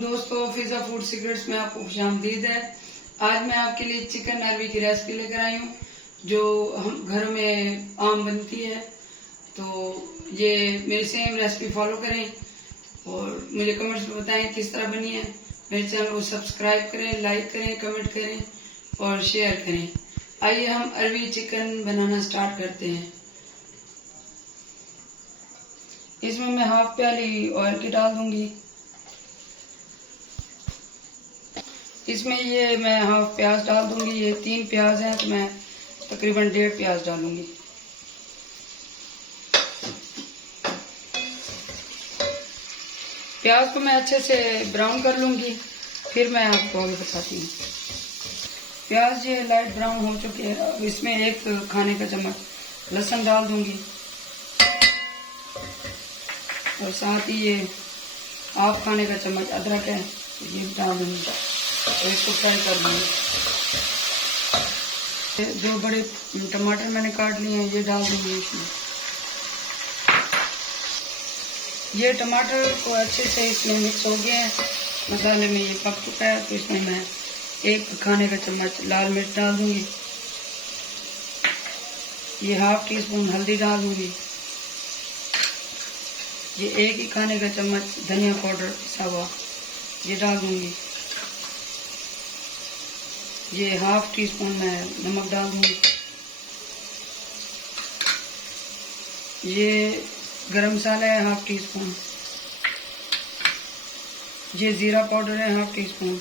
दोस्तों, फिजा food secrets में आपको खुशामदीद है। आज मैं आपके लिए चिकन अरवी की रेसिपी लेकर आई हूँ जो हम घर में आम बनती है। तो ये मेरी सेम रेसिपी फॉलो करें और मुझे कमेंट्स में बताएं किस तरह बनी है। मेरे चैनल को सब्सक्राइब करें, लाइक करें, कमेंट करें और शेयर करें। आइए हम अरवी चिकन बनाना स्टार्ट करते हैं। इसमें मैं हाफ प्याली ऑयल की डाल दूंगी। इसमें ये मैं हाफ प्याज डाल दूंगी। ये 3 प्याज हैं तो मैं तकरीबन 1.5 प्याज डालूंगी। प्याज को मैं अच्छे से ब्राउन कर लूंगी, फिर मैं आपको आगे बताती हूँ। प्याज ये लाइट ब्राउन हो चुके हैं। अब इसमें 1 खाने का चम्मच लहसुन डाल दूंगी और साथ ही ये हाफ खाने का चम्मच अदरक है, ये डाल दूंगी और इसको फ्राई कर दूंगी। जो बड़े टमाटर मैंने काट लिए हैं ये डाल दूंगी इसमें। ये टमाटर को अच्छे से इसमें मिक्स हो गए हैं, मसाले में ये पक चुका है। तो इसमें मैं 1 खाने का चम्मच लाल मिर्च डाल दूंगी। ये हाफ टी स्पून हल्दी डाल दूंगी। ये 1 ही खाने का चम्मच धनिया पाउडर पिसा हुआ ये डाल दूंगी। ये हाफ टी स्पून मैं नमक डाल दूंगी। ये गरम मसाला है हाफ टी स्पून। ये जीरा पाउडर है हाफ टी स्पून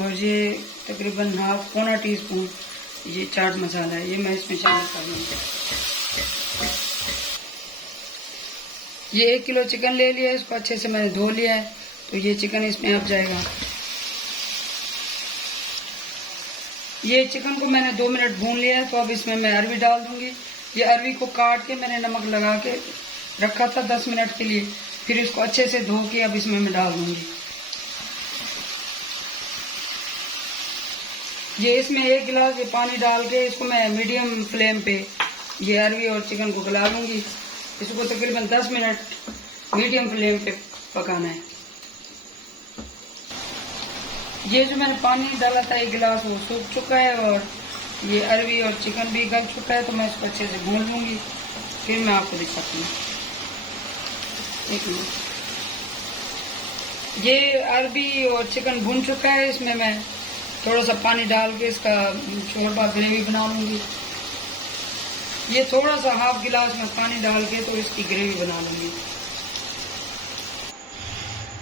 और ये तकरीबन पौना टी स्पून ये चाट मसाला है, ये मैं इसमें शामिल कर लूँगी। ये 1 किलो चिकन ले लिया है, इसको अच्छे से मैंने धो लिया है। तो ये चिकन इसमें अब जाएगा। ये चिकन को मैंने 2 मिनट भून लिया है। तो अब इसमें मैं अरवी डाल दूंगी। ये अरवी को काट के मैंने नमक लगा के रखा था 10 मिनट के लिए, फिर इसको अच्छे से धो के अब इसमें मैं डाल दूंगी। ये इसमें 1 गिलास ये पानी डाल के इसको मैं मीडियम फ्लेम पे ये अरवी और चिकन को गला दूंगी। इसको तकरीबन 10 मिनट मीडियम फ्लेम पे पकाना है। ये जो मैंने पानी डाला था 1 गिलास वो सूख चुका है और ये अरवी और चिकन भी गल चुका है। तो मैं इसको अच्छे से भून लूंगी, फिर मैं आपको दिखाती हूँ। 1 मिनट। ये अरवी और चिकन भून चुका है। इसमें मैं थोड़ा सा पानी डाल के इसका शोरबा ग्रेवी बना लूंगी। ये थोड़ा सा हाफ गिलास में पानी डाल के तो इसकी ग्रेवी बना लूंगी।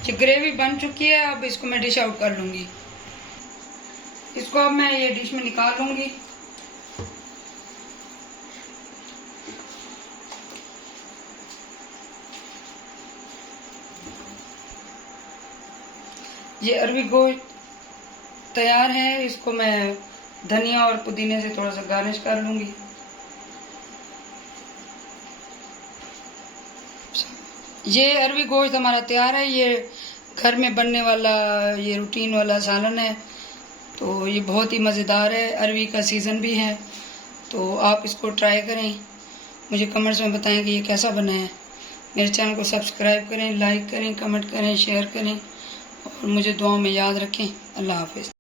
ये ग्रेवी बन चुकी है। अब इसको मैं डिश आउट कर लूंगी। इसको अब मैं ये डिश में निकाल लूंगी। ये अरवी गोश्त तैयार है। इसको मैं धनिया और पुदीने से थोड़ा सा गार्निश कर लूंगी। ये अरवी गोश्त हमारा तैयार है। ये घर में बनने वाला ये रूटीन वाला सालन है। तो ये बहुत ही मज़ेदार है। अरवी का सीज़न भी है तो आप इसको ट्राई करें। मुझे कमेंट्स में बताएं कि ये कैसा बना है। मेरे चैनल को सब्सक्राइब करें, लाइक करें, कमेंट करें, शेयर करें और मुझे दुआ में याद रखें। अल्लाह हाफिज़।